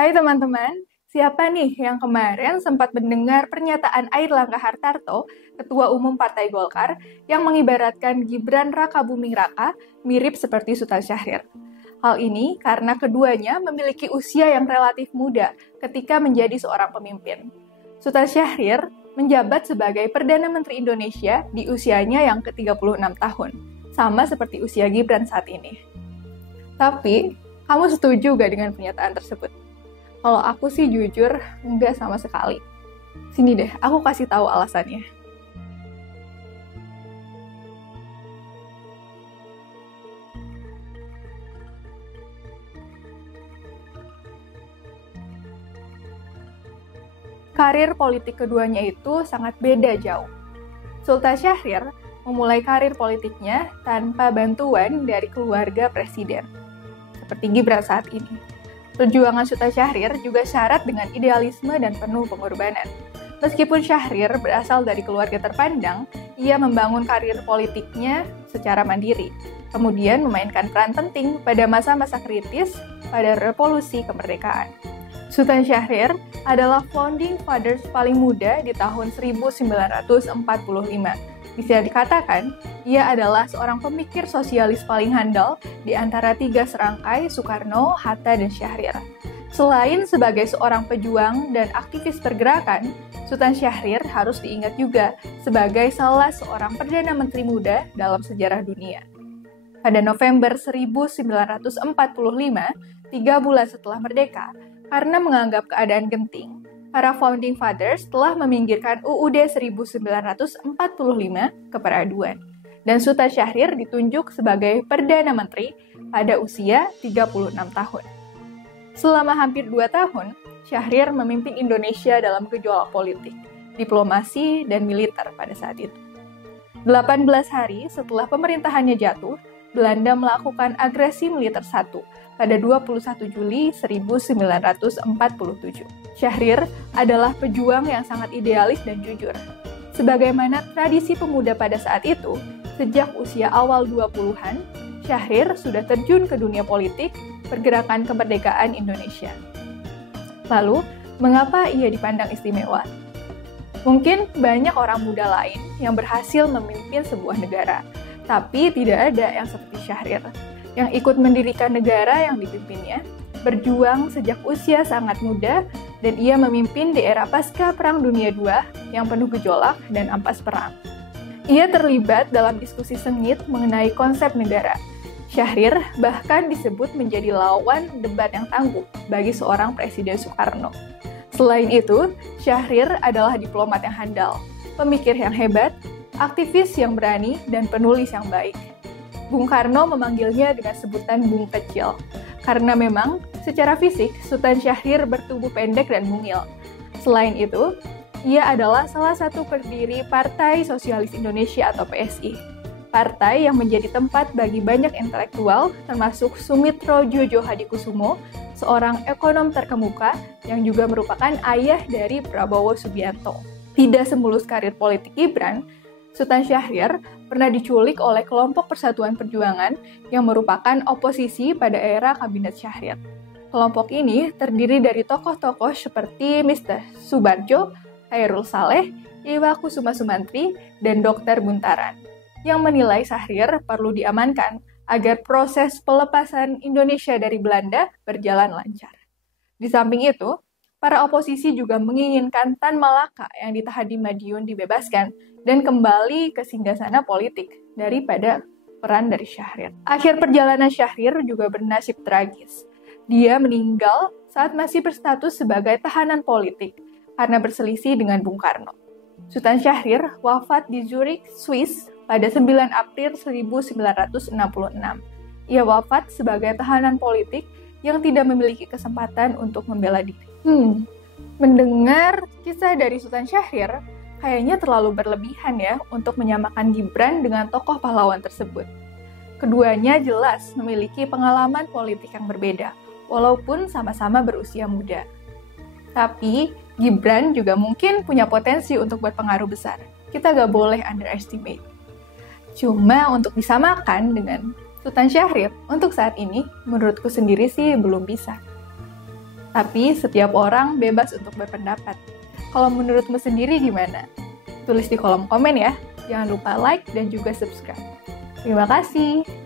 Hai teman-teman, siapa nih yang kemarin sempat mendengar pernyataan Airlangga Hartarto, Ketua Umum Partai Golkar, yang mengibaratkan Gibran Rakabuming Raka mirip seperti Sultan Syahrir? Hal ini karena keduanya memiliki usia yang relatif muda ketika menjadi seorang pemimpin. Sultan Syahrir menjabat sebagai Perdana Menteri Indonesia di usianya yang ke-36 tahun, sama seperti usia Gibran saat ini. Tapi, kamu setuju gak dengan pernyataan tersebut? Kalau aku sih jujur, enggak sama sekali. Sini deh, aku kasih tahu alasannya. Karir politik keduanya itu sangat beda jauh. Sultan Syahrir memulai karir politiknya tanpa bantuan dari keluarga presiden, seperti Gibran saat ini. Perjuangan Sultan Syahrir juga syarat dengan idealisme dan penuh pengorbanan. Meskipun Syahrir berasal dari keluarga terpandang, ia membangun karir politiknya secara mandiri, kemudian memainkan peran penting pada masa-masa kritis pada revolusi kemerdekaan. Sultan Syahrir adalah founding fathers paling muda di tahun 1945. Bisa dikatakan, ia adalah seorang pemikir sosialis paling handal di antara tiga serangkai Soekarno, Hatta, dan Syahrir. Selain sebagai seorang pejuang dan aktivis pergerakan, Sultan Syahrir harus diingat juga sebagai salah seorang Perdana Menteri muda dalam sejarah dunia. Pada November 1945, 3 bulan setelah merdeka, karena menganggap keadaan genting, para Founding Fathers telah meminggirkan UUD 1945 ke peraduan, dan Sultan Syahrir ditunjuk sebagai Perdana Menteri pada usia 36 tahun. Selama hampir 2 tahun, Syahrir memimpin Indonesia dalam gejolak politik, diplomasi, dan militer pada saat itu. 18 hari setelah pemerintahannya jatuh, Belanda melakukan agresi militer satu pada 21 Juli 1947. Syahrir adalah pejuang yang sangat idealis dan jujur. Sebagaimana tradisi pemuda pada saat itu, sejak usia awal 20-an, Syahrir sudah terjun ke dunia politik, pergerakan kemerdekaan Indonesia. Lalu, mengapa ia dipandang istimewa? Mungkin banyak orang muda lain yang berhasil memimpin sebuah negara, tapi tidak ada yang seperti Syahrir, yang ikut mendirikan negara yang dipimpinnya, berjuang sejak usia sangat muda, dan ia memimpin di era pasca Perang Dunia II yang penuh gejolak dan ampas perang. Ia terlibat dalam diskusi sengit mengenai konsep negara. Syahrir bahkan disebut menjadi lawan debat yang tangguh bagi seorang Presiden Soekarno. Selain itu, Syahrir adalah diplomat yang handal, pemikir yang hebat, aktivis yang berani, dan penulis yang baik. Bung Karno memanggilnya dengan sebutan Bung Kecil, karena memang secara fisik Sultan Syahrir bertubuh pendek dan mungil. Selain itu, ia adalah salah satu pendiri Partai Sosialis Indonesia atau PSI, partai yang menjadi tempat bagi banyak intelektual termasuk Sumitro Djojo Hadikusumo, seorang ekonom terkemuka yang juga merupakan ayah dari Prabowo Subianto. Tidak semulus karir politik Gibran, Sultan Syahrir pernah diculik oleh kelompok Persatuan Perjuangan yang merupakan oposisi pada era Kabinet Syahrir. Kelompok ini terdiri dari tokoh-tokoh seperti Mr. Subarjo, Khairul Saleh, Iwakusuma Sumantri, dan Dr. Buntaran, yang menilai Syahrir perlu diamankan agar proses pelepasan Indonesia dari Belanda berjalan lancar. Di samping itu, para oposisi juga menginginkan Tan Malaka yang ditahan di Madiun dibebaskan dan kembali ke singgasana politik daripada peran dari Syahrir. Akhir perjalanan Syahrir juga bernasib tragis. Dia meninggal saat masih berstatus sebagai tahanan politik karena berselisih dengan Bung Karno. Sultan Syahrir wafat di Zurich, Swiss pada 9 April 1966. Ia wafat sebagai tahanan politik yang tidak memiliki kesempatan untuk membela diri. Mendengar kisah dari Sultan Syahrir, kayaknya terlalu berlebihan ya untuk menyamakan Gibran dengan tokoh pahlawan tersebut. Keduanya jelas memiliki pengalaman politik yang berbeda, walaupun sama-sama berusia muda. Tapi, Gibran juga mungkin punya potensi untuk berpengaruh besar. Kita gak boleh underestimate. Cuma untuk disamakan dengan Sultan Syahrir, untuk saat ini, menurutku sendiri sih belum bisa. Tapi setiap orang bebas untuk berpendapat. Kalau menurutmu sendiri gimana? Tulis di kolom komen ya. Jangan lupa like dan juga subscribe. Terima kasih.